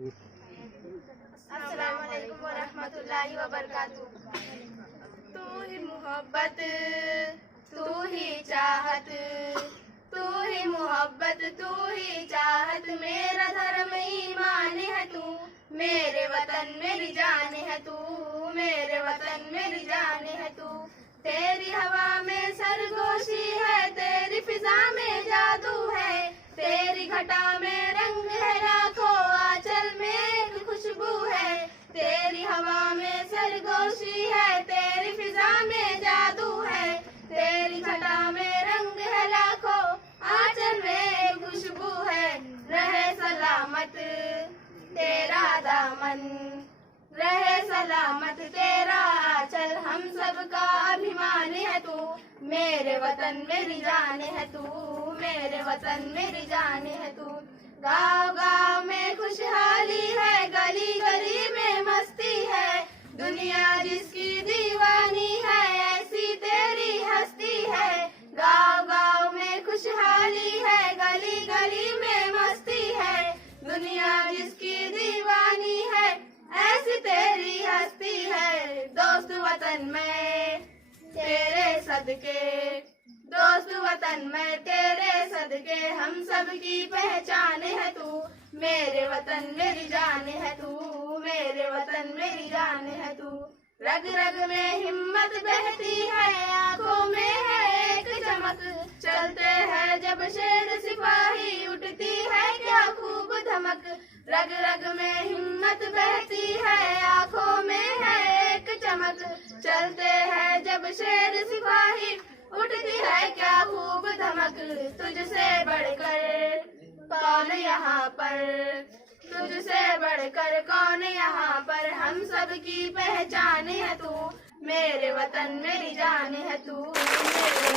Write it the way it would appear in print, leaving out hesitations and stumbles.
अस्सलाम वालेकुम व रहमतुल्लाहि व बरकातुहू। तू ही मोहब्बत, तू ही चाहत, तू ही मोहब्बत, तू ही चाहत, मेरा धर्म ईमान है तू, मेरे वतन मेरी जान है तू, मेरे वतन मेरी जान है तू। तेरी हवा में सरगोशी है, तेरी फिजा में जादू है, तेरी घटा में रंग है लाखों, आंचल में एक खुशबू है। तेरी हवा में सरगोशी है, तेरी फिजा में जादू है, तेरी घटा में रंग है लाखों, आंचल में एक खुशबू है। रहे सलामत तेरा दामन, रहे सलामत तेरा आंचल, हम सबका अभिमान है तू, मेरे वतन मेरी जान है तू, मेरे वतन मेरी जान है तू। गाँव गाँव में खुशहाली है, गली गली में मस्ती है, दुनिया जिसकी दीवानी है, ऐसी तेरी हस्ती है। गाँव गाँव में खुशहाली है, गली गली में मस्ती है, दुनिया जिसकी दीवानी है, ऐसी तेरी हस्ती है। दोस्त वतन में तेरे सदके, दोस्त वतन में तेरे सदके, हम सब की पहचान है तू, मेरे वतन मेरी जान है तू, मेरे वतन मेरी जान है तू। रग रग में हिम्मत बहती है, आंखों में है एक चमक, चलते हैं जब शेर सिपाही, उठती है क्या खूब धमक। रग रग में हिम्मत बहती है, आंखों में है एक चमक, चलते हैं जब शेर सिपाही, उठती है क्या खूब धमक। तुझसे बढ़कर कौन यहाँ पर, तुझसे बढ़कर कौन यहाँ पर, हम सब की पहचान है तू, मेरे वतन मेरी जान है तू, मेरे